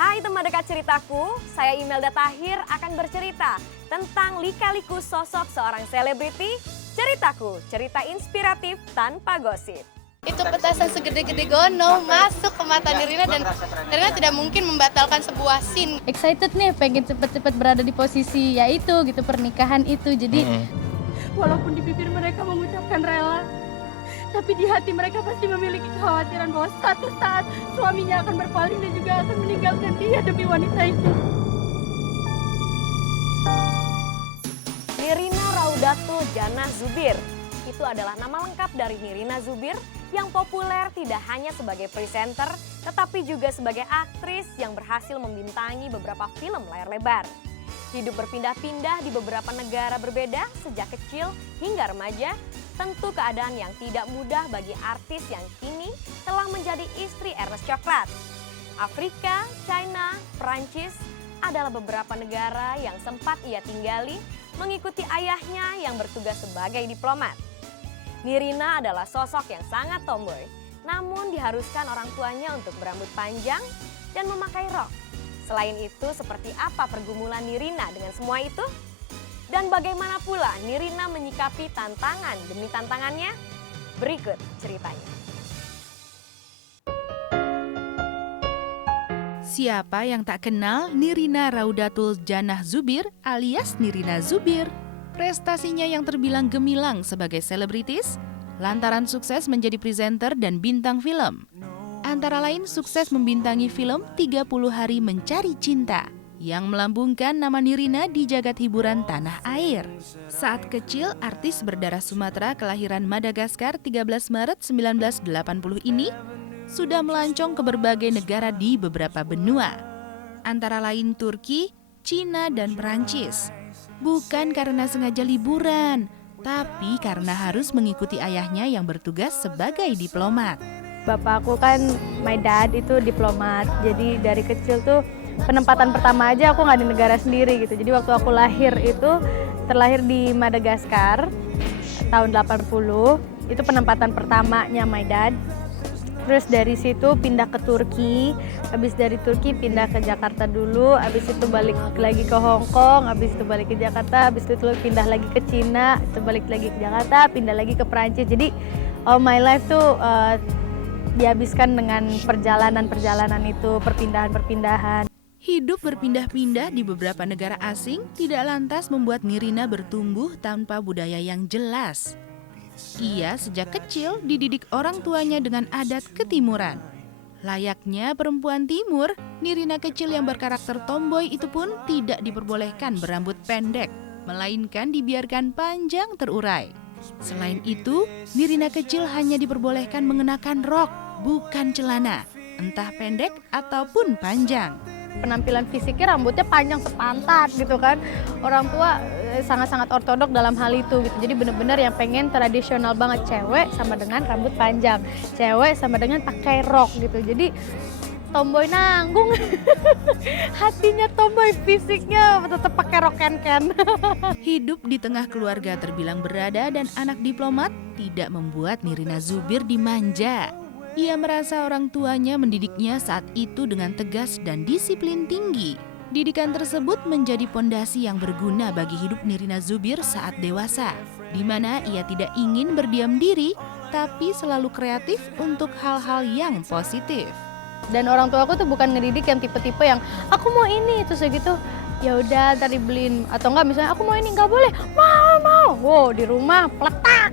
Hai teman dekat ceritaku, saya Imelda Tahir akan bercerita tentang lika-liku sosok seorang selebriti. Ceritaku, cerita inspiratif tanpa gosip. Itu petasan segede-gede gonong masuk ke mata Nirina dan Nirina tidak mungkin membatalkan sebuah scene. Excited nih, pengen cepet-cepet berada di posisi yaitu gitu, pernikahan itu. Jadi walaupun di bibir mereka mengucapkan rela, tapi di hati mereka pasti memiliki kekhawatiran bahwa suatu saat suaminya akan berpaling dan juga akan meninggalkan dia demi wanita itu. Nirina Raudatul Janah Zubir. Itu adalah nama lengkap dari Nirina Zubir yang populer tidak hanya sebagai presenter, tetapi juga sebagai aktris yang berhasil membintangi beberapa film layar lebar. Hidup berpindah-pindah di beberapa negara berbeda sejak kecil hingga remaja, tentu keadaan yang tidak mudah bagi artis yang kini telah menjadi istri Ernest Coklat. Afrika, China, Perancis adalah beberapa negara yang sempat ia tinggali mengikuti ayahnya yang bertugas sebagai diplomat. Nirina adalah sosok yang sangat tomboy, namun diharuskan orang tuanya untuk berambut panjang dan memakai rok. Selain itu, seperti apa pergumulan Nirina dengan semua itu? Dan bagaimana pula Nirina menyikapi tantangan demi tantangannya? Berikut ceritanya. Siapa yang tak kenal Nirina Raudatul Janah Zubir alias Nirina Zubir? Prestasinya yang terbilang gemilang sebagai selebritis, lantaran sukses menjadi presenter dan bintang film. Antara lain sukses membintangi film 30 Hari Mencari Cinta yang melambungkan nama Nirina di jagat hiburan tanah air. Saat kecil, artis berdarah Sumatera kelahiran Madagaskar 13 Maret 1980 ini sudah melancong ke berbagai negara di beberapa benua, antara lain Turki, Cina, dan Perancis. Bukan karena sengaja liburan, tapi karena harus mengikuti ayahnya yang bertugas sebagai diplomat. Bapakku kan, my dad itu diplomat, jadi dari kecil tuh penempatan pertama aja aku nggak di negara sendiri gitu. Jadi waktu aku lahir itu terlahir di Madagaskar tahun 80, itu penempatan pertamanya my dad. Terus dari situ pindah ke Turki, habis dari Turki pindah ke Jakarta dulu, habis itu balik lagi ke Hong Kong, habis itu balik ke Jakarta, habis itu pindah lagi ke Cina, itu balik lagi ke Jakarta, pindah lagi ke Perancis. Jadi all my life tuh dihabiskan dengan perjalanan-perjalanan itu, perpindahan-perpindahan. Hidup berpindah-pindah di beberapa negara asing tidak lantas membuat Nirina bertumbuh tanpa budaya yang jelas. Ia sejak kecil dididik orang tuanya dengan adat ketimuran. Layaknya perempuan timur, Nirina kecil yang berkarakter tomboy itu pun tidak diperbolehkan berambut pendek, melainkan dibiarkan panjang terurai. Selain itu, Nirina kecil hanya diperbolehkan mengenakan rok, bukan celana, entah pendek ataupun panjang. Penampilan fisiknya rambutnya panjang sepantat gitu kan. Orang tua sangat-sangat ortodok dalam hal itu gitu. Jadi benar-benar yang pengen tradisional banget, cewek sama dengan rambut panjang, cewek sama dengan pakai rok gitu. Jadi tomboy nanggung. Hatinya tomboy, fisiknya tetap pakai rok ken-ken. Hidup di tengah keluarga terbilang berada dan anak diplomat tidak membuat Nirina Zubir dimanja. Ia merasa orang tuanya mendidiknya saat itu dengan tegas dan disiplin tinggi. Didikan tersebut menjadi pondasi yang berguna bagi hidup Nirina Zubir saat dewasa, di mana ia tidak ingin berdiam diri, tapi selalu kreatif untuk hal-hal yang positif. Dan orang tua aku tuh bukan ngedidik yang tipe-tipe yang aku mau ini terus gitu, ya udah ntar dibeliin, atau enggak misalnya aku mau ini nggak boleh, mau, wow di rumah peletak,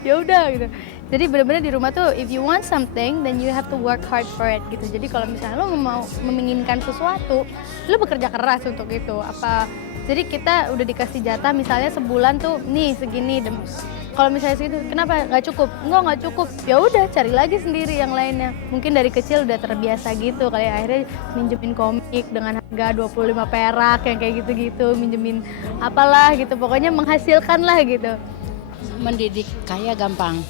ya udah gitu. Jadi benar-benar di rumah tuh if you want something then you have to work hard for it gitu. Jadi kalau misalnya lo mau menginginkan sesuatu, lo bekerja keras untuk itu. Jadi kita udah dikasih jatah misalnya sebulan tuh nih segini. Kalau misalnya segitu, kenapa nggak cukup? Nggak cukup. Ya udah cari lagi sendiri yang lainnya. Mungkin dari kecil udah terbiasa gitu. Kali akhirnya minjemin komik dengan harga 25 perak yang kayak gitu-gitu, minjemin apalah gitu. Pokoknya menghasilkan lah gitu. Mendidik kaya gampang.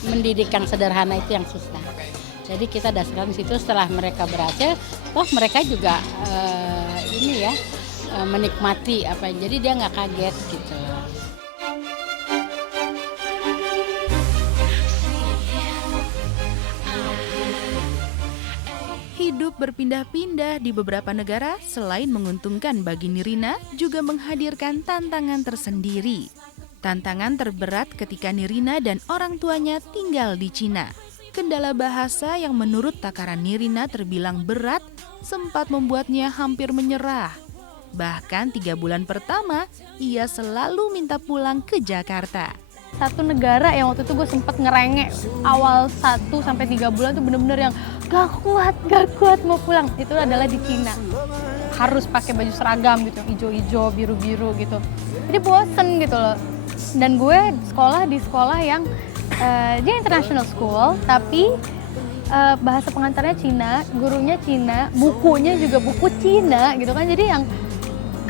Mendidik yang sederhana itu yang susah. Jadi kita dasarkan di situ, setelah mereka berhasil, toh mereka juga menikmati apa. Jadi dia nggak kaget gitu. Hidup berpindah-pindah di beberapa negara selain menguntungkan bagi Nirina juga menghadirkan tantangan tersendiri. Tantangan terberat ketika Nirina dan orang tuanya tinggal di Cina. Kendala bahasa yang menurut takaran Nirina terbilang berat sempat membuatnya hampir menyerah. Bahkan 3 bulan pertama, ia selalu minta pulang ke Jakarta. Satu negara yang waktu itu gue sempet ngerengek awal 1 sampai 3 bulan tuh bener-bener yang gak kuat mau pulang. Itu adalah di Cina. Harus pakai baju seragam gitu, hijau-hijau, biru-biru gitu. Jadi bosen gitu loh. Dan gue sekolah di sekolah yang dia international school, tapi bahasa pengantarnya Cina, gurunya Cina, bukunya juga buku Cina gitu kan. Jadi yang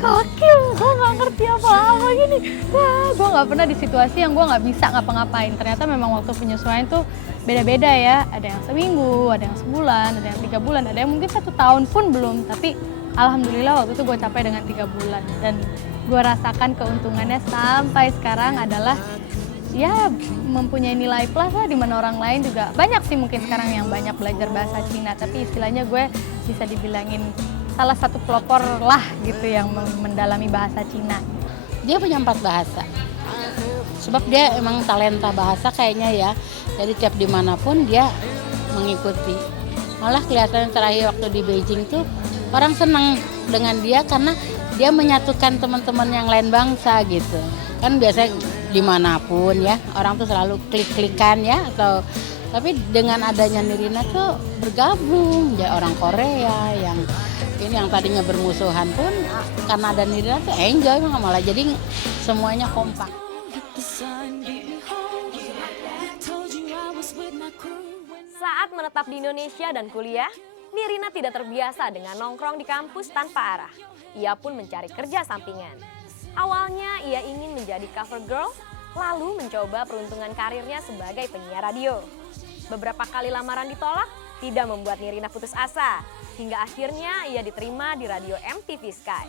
gokil, gue gak ngerti apa-apa gini. Wah, gue gak pernah di situasi yang gue gak bisa ngapa-ngapain. Ternyata memang waktu penyesuaian tuh beda-beda ya. Ada yang seminggu, ada yang sebulan, ada yang 3 bulan, ada yang mungkin 1 tahun pun belum. Tapi alhamdulillah waktu itu gue capai dengan 3 bulan. Dan gue rasakan keuntungannya sampai sekarang adalah ya mempunyai nilai plus lah, dimana orang lain juga banyak sih mungkin sekarang yang banyak belajar bahasa Cina. Tapi istilahnya gue bisa dibilangin salah satu pelopor lah gitu yang mendalami bahasa Cina. Dia punya 4 bahasa. Sebab dia emang talenta bahasa kayaknya ya. Jadi tiap dimanapun dia mengikuti. Malah kelihatannya terakhir waktu di Beijing tuh orang senang dengan dia karena dia menyatukan teman-teman yang lain bangsa gitu. Kan biasanya dimanapun ya orang tuh selalu klik-klikan ya atau tapi dengan adanya Nirina tuh bergabung ya, orang Korea yang ini yang tadinya bermusuhan pun karena ada Nirina tuh enjoy, malah jadi semuanya kompak. Saat menetap di Indonesia dan kuliah, Nirina tidak terbiasa dengan nongkrong di kampus tanpa arah. Ia pun mencari kerja sampingan. Awalnya ia ingin menjadi cover girl, lalu mencoba peruntungan karirnya sebagai penyiar radio. Beberapa kali lamaran ditolak, tidak membuat Nirina putus asa. Hingga akhirnya ia diterima di radio MTV Sky.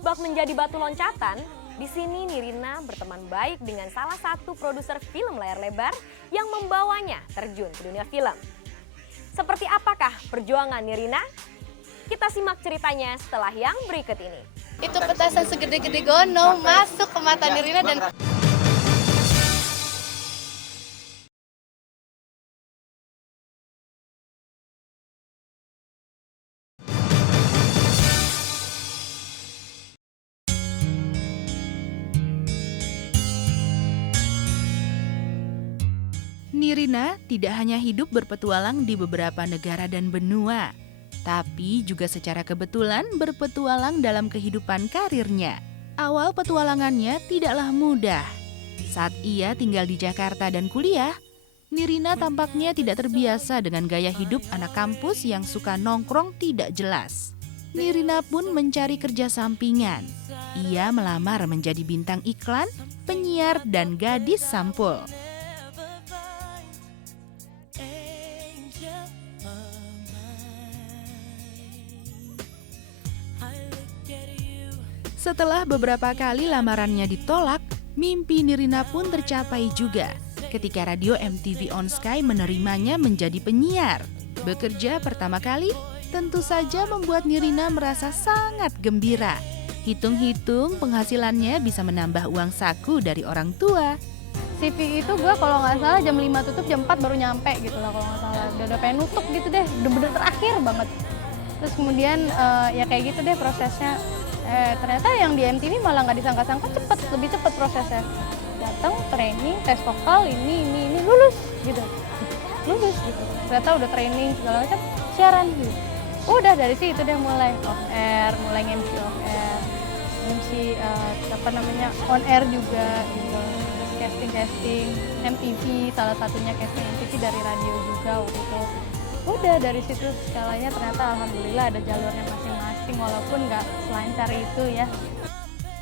Bak menjadi batu loncatan, di sini Nirina berteman baik dengan salah satu produser film layar lebar yang membawanya terjun ke dunia film. Seperti apakah perjuangan Nirina? Kita simak ceritanya setelah yang berikut ini. Itu petasan segede-gede gonong masuk ke mata Nirina dan Nirina tidak hanya hidup berpetualang di beberapa negara dan benua, tapi juga secara kebetulan berpetualang dalam kehidupan karirnya. Awal petualangannya tidaklah mudah. Saat ia tinggal di Jakarta dan kuliah, Nirina tampaknya tidak terbiasa dengan gaya hidup anak kampus yang suka nongkrong tidak jelas. Nirina pun mencari kerja sampingan. Ia melamar menjadi bintang iklan, penyiar, dan gadis sampul. Setelah beberapa kali lamarannya ditolak, mimpi Nirina pun tercapai juga ketika radio MTV On Sky menerimanya menjadi penyiar. Bekerja pertama kali tentu saja membuat Nirina merasa sangat gembira. Hitung-hitung penghasilannya bisa menambah uang saku dari orang tua. CV itu gue kalau nggak salah jam 5 tutup, jam 4 baru nyampe gitu lah kalau nggak salah. Udah pengen nutup gitu deh, bener-bener terakhir banget. Terus kemudian ya kayak gitu deh prosesnya. Ternyata yang di MTV malah nggak disangka-sangka lebih cepet prosesnya. Datang training, tes vokal, ini lulus gitu. Ternyata udah training segala macam, siaran gitu. Udah dari situ deh mulai off air, mulai MC off air, MC on air juga gitu. Terus casting MTV, salah satunya casting MTV dari radio juga waktu itu. Udah dari situ skalanya ternyata alhamdulillah ada jalurnya masing-masing walaupun nggak selancar itu ya.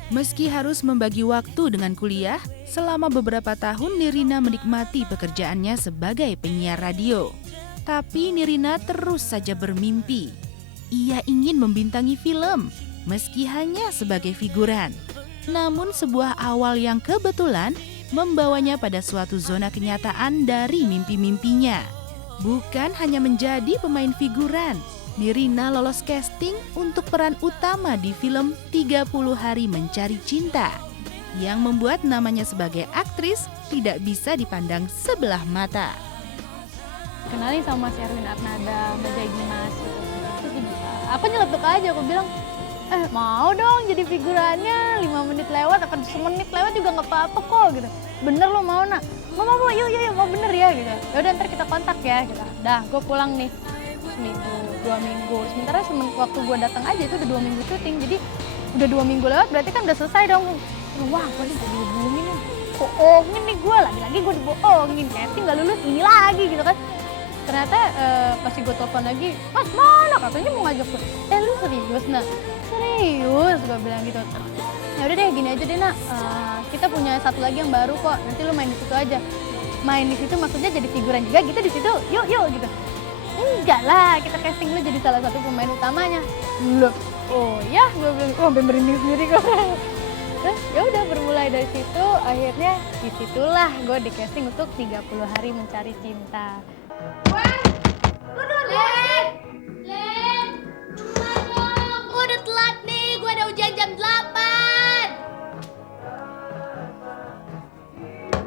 Meski harus membagi waktu dengan kuliah, selama beberapa tahun Nirina menikmati pekerjaannya sebagai penyiar radio. Tapi Nirina terus saja bermimpi. Ia ingin membintangi film, meski hanya sebagai figuran. Namun sebuah awal yang kebetulan membawanya pada suatu zona kenyataan dari mimpi-mimpinya. Bukan hanya menjadi pemain figuran, Nirina lolos casting untuk peran utama di film 30 Hari Mencari Cinta yang membuat namanya sebagai aktris tidak bisa dipandang sebelah mata. Kenalin sama Mas Erwin Arnada, Mbak Dimas gitu. Terus aku nyeletuk aja, aku bilang, mau dong jadi figurannya, 5 menit lewat, akan 1 menit lewat juga nggak apa-apa kok gitu. Bener lo mau nak? Mau, yuk, mau bener ya gitu. Ya udah ntar kita kontak ya gitu. Dah, gue pulang nih. Seminggu, 2 minggu. Sementara waktu gue datang aja itu udah 2 minggu syuting, jadi udah 2 minggu lewat berarti kan udah selesai dong. Wah, gue nih dihubungin nih, bohongin nih gue, lagi-lagi gue dibohongin, casting nggak lulus ini lagi gitu kan. Ternyata pasti gue telepon lagi, Mas mana katanya mau ngajak gue, lu serius nak? Serius, gue bilang gitu. Ya udah deh gini aja deh nak, kita punya satu lagi yang baru kok, nanti lu main di situ aja. Main di situ maksudnya jadi figuran juga gitu di situ, yuk gitu. Enggak lah, kita casting lu jadi salah satu pemain utamanya. Loh, oh ya, gue bilang, sampai merinding sendiri kok. Terus ya udah bermulai dari situ, akhirnya disitulah gue di casting untuk 30 Hari Mencari Cinta. Len! Cuma dong, gue udah telat nih, gue ada ujian jam 8.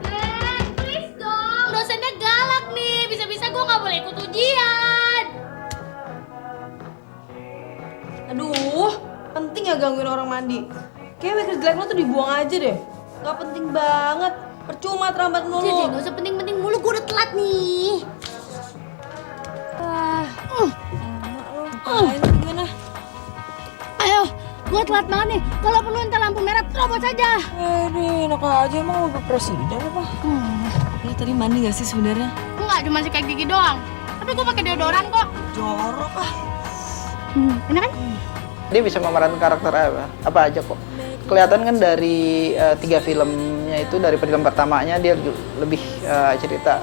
Len, please dong, dosennya galak nih, bisa-bisa gue gak boleh ikut ujian. Aduh, penting ya gangguin orang mandi. Kayaknya wakil jelek lo tuh dibuang aja deh. Gak penting banget. Percuma terambat Jadi mulu. gak usah penting-penting mulu, gue udah telat nih. Ngapain lu gimana? Ayo, gue telat banget nih. Kalau perlu ntar lampu merah, terobos aja. Aduh, enak aja emang mau presiden apa? Lo tadi mandi gak sih sebenarnya? Enggak, cuma sikat gigi doang. Tapi gue pakai deodoran kok. Jorok ah. Enak kan? Dia bisa memerankan karakter apa aja kok. Kelihatan kan dari 3 filmnya itu, dari film pertamanya dia lebih cerita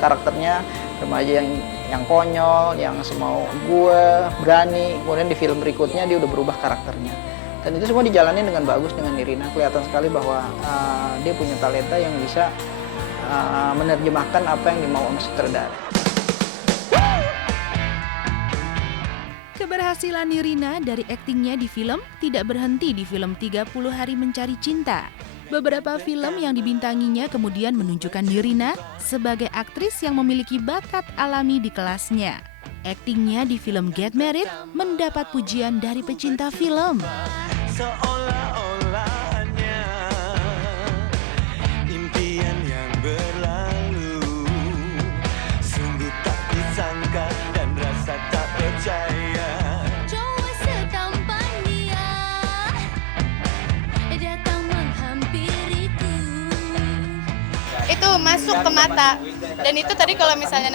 karakternya remaja yang konyol, yang semau gue, berani. Kemudian di film berikutnya dia udah berubah karakternya. Dan itu semua dijalani dengan bagus dengan Nirina. Kelihatan sekali bahwa dia punya talenta yang bisa menerjemahkan apa yang dimau oleh sutradara. Keberhasilan Nirina dari aktingnya di film tidak berhenti di film 30 Hari Mencari Cinta. Beberapa film yang dibintanginya kemudian menunjukkan Nirina sebagai aktris yang memiliki bakat alami di kelasnya. Aktingnya di film Get Married mendapat pujian dari pecinta film. Seolah-olah hanya impian yang berlalu, sungguh tak kusangka dan rasa tak percaya. Cowok setampan dia datang menghampiriku. Itu masuk ke mata. Dan itu tadi kalau misalnya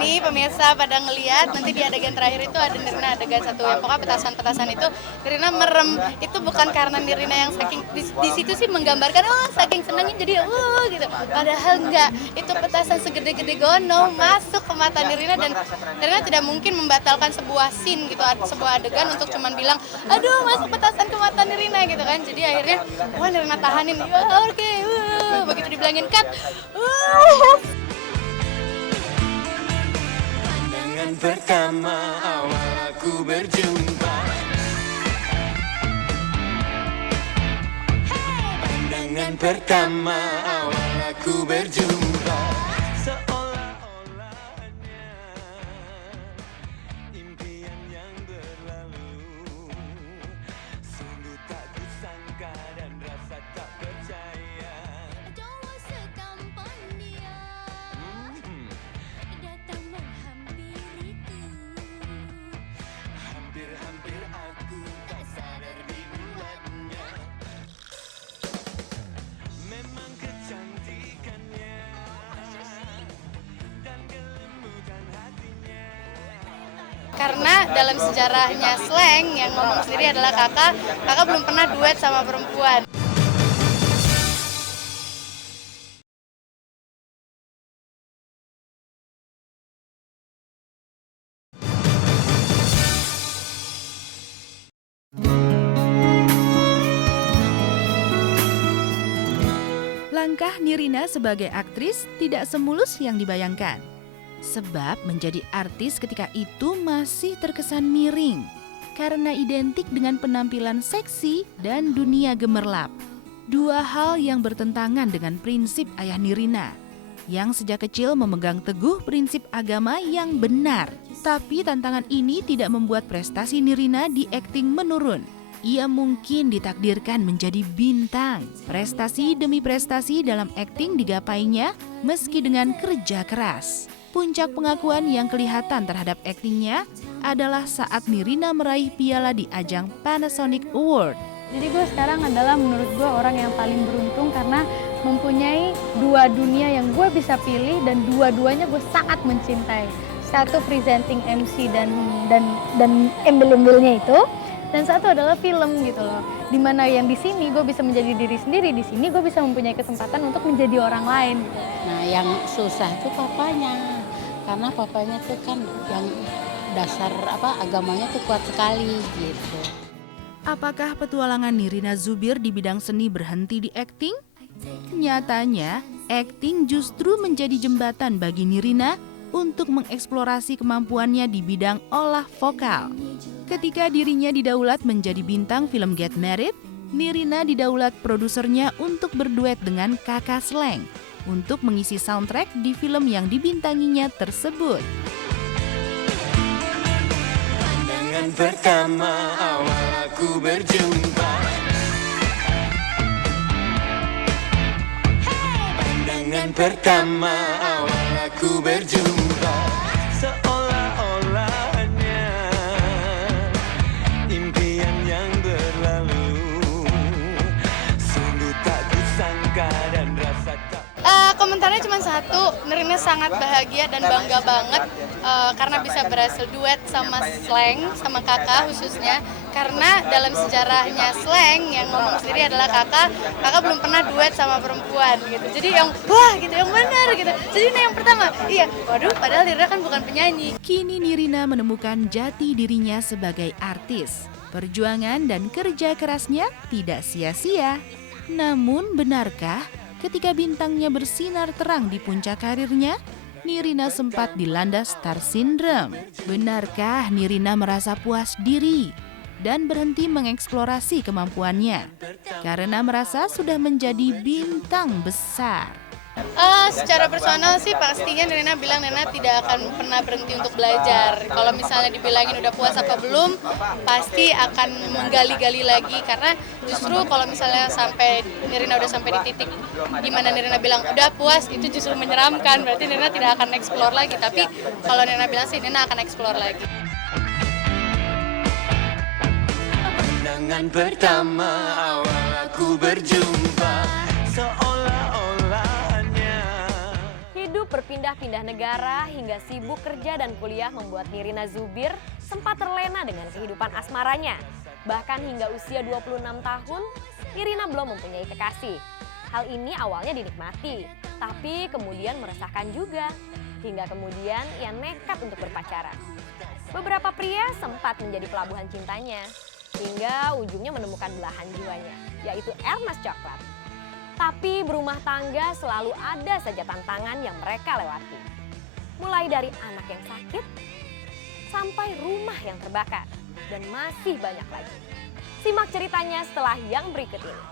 nih pemirsa pada ngelihat nanti di adegan terakhir itu ada Nirina adegan satu yang pokoknya petasan-petasan itu Nirina merem. Itu bukan karena Nirina yang saking di situ sih menggambarkan saking senangnya jadi gitu. Padahal enggak. Itu petasan segede-gede gonong masuk ke mata Nirina dan Nirina tidak mungkin membatalkan sebuah scene gitu, sebuah adegan untuk cuman bilang, "Aduh, masuk petasan ke mata Nirina" gitu kan. Jadi akhirnya wah Nirina tahanin. Oke. Begitu dibilangin cut. Pandangan pertama awal aku berjumpa, pandangan pertama awal aku berjumpa, seolah-olah hanya impian yang berlalu, sungguh tak kusangka dan rasa tak percaya. Cowok setampan dia datang menghampiriku. Hampir-hampir aku tak sadar dibuatnya. Memang kecantikannya dan kelembutan hatinya. Karena dalam sejarahnya slang yang ngomong sendiri adalah kakak belum pernah duet sama perempuan. Langkah Nirina sebagai aktris tidak semulus yang dibayangkan. Sebab menjadi artis ketika itu masih terkesan miring karena identik dengan penampilan seksi dan dunia gemerlap. Dua hal yang bertentangan dengan prinsip ayah Nirina yang sejak kecil memegang teguh prinsip agama yang benar. Tapi tantangan ini tidak membuat prestasi Nirina di akting menurun. Ia mungkin ditakdirkan menjadi bintang. Prestasi demi prestasi dalam akting digapainya meski dengan kerja keras. Puncak pengakuan yang kelihatan terhadap aktingnya adalah saat Nirina meraih piala di ajang Panasonic Award. Jadi gue sekarang adalah menurut gue orang yang paling beruntung karena mempunyai dua dunia yang gue bisa pilih dan dua-duanya gue sangat mencintai. Satu presenting MC dan embel-embelnya itu, dan satu adalah film gitu loh. Dimana yang di sini gue bisa menjadi diri sendiri, di sini gue bisa mempunyai kesempatan untuk menjadi orang lain. Nah yang susah tuh papanya, karena papanya tuh kan yang dasar agamanya tuh kuat sekali gitu. Apakah petualangan Nirina Zubir di bidang seni berhenti di akting? Nyatanya, akting justru menjadi jembatan bagi Nirina untuk mengeksplorasi kemampuannya di bidang olah vokal. Ketika dirinya didaulat menjadi bintang film Get Married, Nirina didaulat produsernya untuk berduet dengan Kakak Slank untuk mengisi soundtrack di film yang dibintanginya tersebut. Pandangan pertama awal aku berjumpa, pandangan pertama awal aku berjumpa, seolah-olah hanya impian yang berlalu. Sungguh tak kusangka dan rasa tak. Komentarnya cuma satu, Nirina sangat bahagia dan bangga banget karena bisa berhasil duet sama Slank, sama kakak khususnya. Karena dalam sejarahnya Slank yang ngomong sendiri adalah kakak belum pernah duet sama perempuan gitu. Jadi yang wah gitu, yang benar gitu. Jadi ini yang pertama, iya, waduh padahal Nirina kan bukan penyanyi. Kini Nirina menemukan jati dirinya sebagai artis. Perjuangan dan kerja kerasnya tidak sia-sia. Namun benarkah ketika bintangnya bersinar terang di puncak karirnya, Nirina sempat dilanda star syndrome? Benarkah Nirina merasa puas diri dan berhenti mengeksplorasi kemampuannya karena merasa sudah menjadi bintang besar? Secara personal sih pastinya Nirina bilang Nirina tidak akan pernah berhenti untuk belajar. Kalau misalnya dibilangin udah puas apa belum, pasti akan menggali-gali lagi. Karena justru kalau misalnya sampai Nirina udah sampai di titik di mana Nirina bilang udah puas, itu justru menyeramkan. Berarti Nirina tidak akan explore lagi. Tapi kalau Nirina bilang sih Nirina akan explore lagi. Pandangan pertama awal aku berjumpa, seolah-olah hanya. Hidup berpindah-pindah negara hingga sibuk kerja dan kuliah membuat Nirina Zubir sempat terlena dengan kehidupan asmaranya. Bahkan hingga usia 26 tahun, Nirina belum mempunyai kekasih. Hal ini awalnya dinikmati, tapi kemudian meresahkan juga. Hingga kemudian ia nekat untuk berpacaran. Beberapa pria sempat menjadi pelabuhan cintanya, hingga ujungnya menemukan belahan jiwanya, yaitu Hermes Coklat. Tapi berumah tangga selalu ada saja tantangan yang mereka lewati. Mulai dari anak yang sakit, sampai rumah yang terbakar, dan masih banyak lagi. Simak ceritanya setelah yang berikut ini.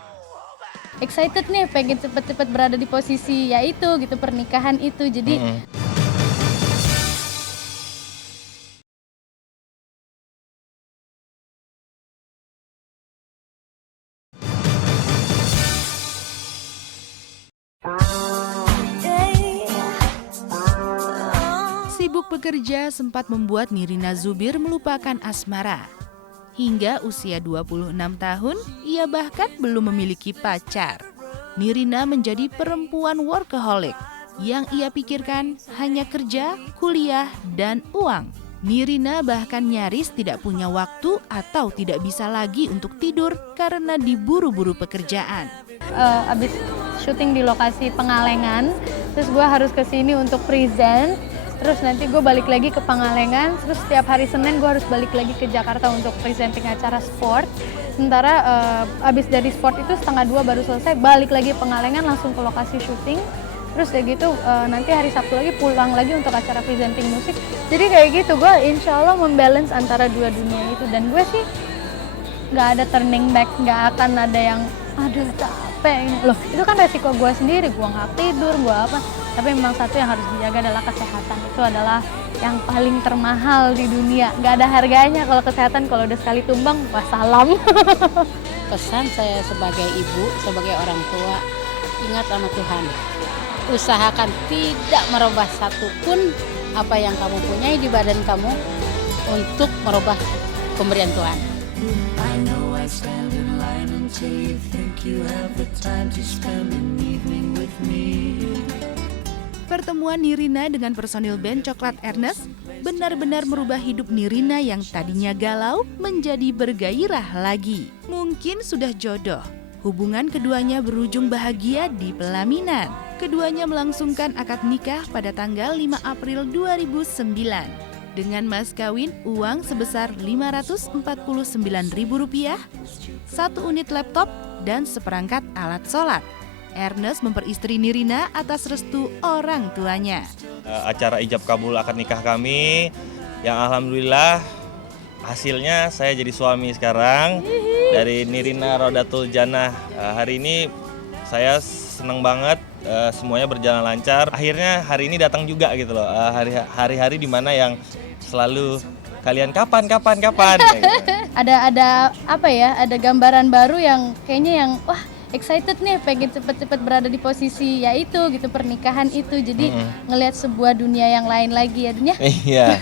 Excited nih, pengen cepet-cepet berada di posisi yaitu gitu, pernikahan itu. Jadi Sibuk bekerja sempat membuat Nirina Zubir melupakan asmara. Hingga usia 26 tahun, ia bahkan belum memiliki pacar. Nirina menjadi perempuan workaholic yang ia pikirkan hanya kerja, kuliah, dan uang. Nirina bahkan nyaris tidak punya waktu atau tidak bisa lagi untuk tidur karena diburu-buru pekerjaan. Abis syuting di lokasi Pengalengan, terus gue harus ke sini untuk present. Terus nanti gue balik lagi ke Pangalengan, terus setiap hari Senin gue harus balik lagi ke Jakarta untuk presenting acara sport. Sementara abis dari sport itu 1:30 baru selesai, balik lagi Pengalengan langsung ke lokasi syuting. terus kayak gitu nanti hari Sabtu lagi pulang lagi untuk acara presenting musik. Jadi kayak gitu gue insya Allah membalance antara dua dunia itu, dan gue sih nggak ada turning back, nggak akan ada yang aduh capek loh, itu kan resiko gue sendiri, gue nggak tidur, gue apa. Tapi memang satu yang harus dijaga adalah kesehatan, itu adalah yang paling termahal di dunia, nggak ada harganya kalau kesehatan. Kalau udah sekali tumbang, wassalam. Pesan saya sebagai ibu, sebagai orang tua, ingat sama Tuhan. Usahakan tidak merubah satupun apa yang kamu punyai di badan kamu untuk merubah pemberian Tuhan. Pertemuan Nirina dengan personil band Coklat Ernest benar-benar merubah hidup Nirina yang tadinya galau menjadi bergairah lagi. Mungkin sudah jodoh. Hubungan keduanya berujung bahagia di pelaminan. Keduanya melangsungkan akad nikah pada tanggal 5 April 2009. Dengan mas kawin uang sebesar Rp549.000, 1 unit laptop, dan seperangkat alat sholat. Ernest memperistri Nirina atas restu orang tuanya. Acara ijab kabul akad nikah kami, yang alhamdulillah hasilnya saya jadi suami sekarang dari Nirina Raudatul Jannah. Hari ini saya senang banget, semuanya berjalan lancar. Akhirnya hari ini datang juga gitu loh, hari-hari dimana yang selalu kalian kapan. Ada apa ya? Ada gambaran baru yang kayaknya yang wah excited nih, pengen cepet-cepet berada di posisi yaitu gitu, pernikahan itu. Jadi ngelihat sebuah dunia yang lain lagi ya dunia. Iya.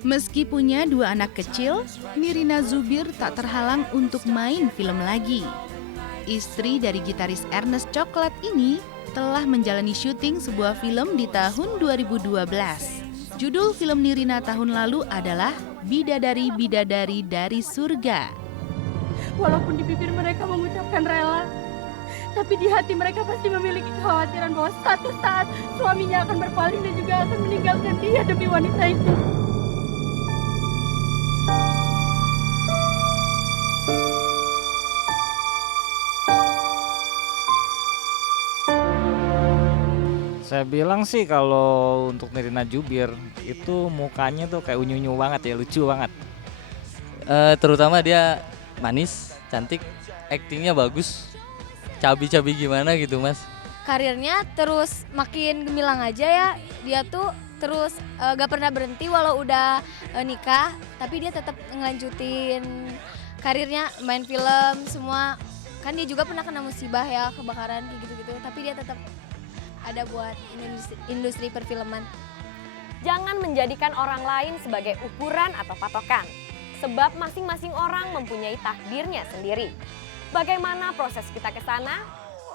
Meski punya 2 anak kecil, Nirina Zubir tak terhalang untuk main film lagi. Istri dari gitaris Ernest Coklat ini telah menjalani syuting sebuah film di tahun 2012. Judul film Nirina tahun lalu adalah Bidadari-Bidadari dari Surga. Walaupun di bibir mereka mengucapkan rela, tapi di hati mereka pasti memiliki kekhawatiran bahwa suatu saat suaminya akan berpaling dan juga akan meninggalkan dia demi wanita itu. Saya bilang sih kalau untuk Nirina Zubir itu mukanya tuh kayak unyu-unyu banget ya, lucu banget. Terutama dia manis, cantik, aktingnya bagus, cabi-cabi gimana gitu mas. Karirnya terus makin gemilang aja ya, dia tuh terus gak pernah berhenti walau udah nikah, tapi dia tetap ngelanjutin karirnya, main film semua. Kan dia juga pernah kena musibah ya, kebakaran kayak gitu-gitu, tapi dia tetap ada buat industri perfilman. Jangan menjadikan orang lain sebagai ukuran atau patokan, sebab masing-masing orang mempunyai takdirnya sendiri. Bagaimana proses kita ke sana?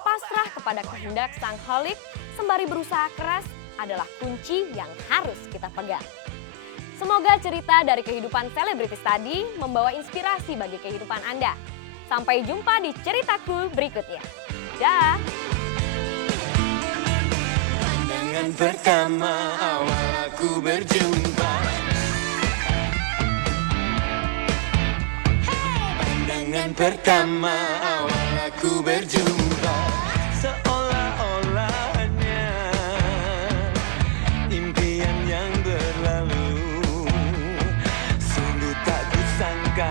Pasrah kepada kehendak Sang Khalik sembari berusaha keras adalah kunci yang harus kita pegang. Semoga cerita dari kehidupan selebritis tadi membawa inspirasi bagi kehidupan Anda. Sampai jumpa di ceritaku berikutnya. Dah. Pandangan pertama awal aku berjumpa, pandangan pertama awal aku berjumpa, seolah-olahnya impian yang berlalu. Sungguh tak kusangka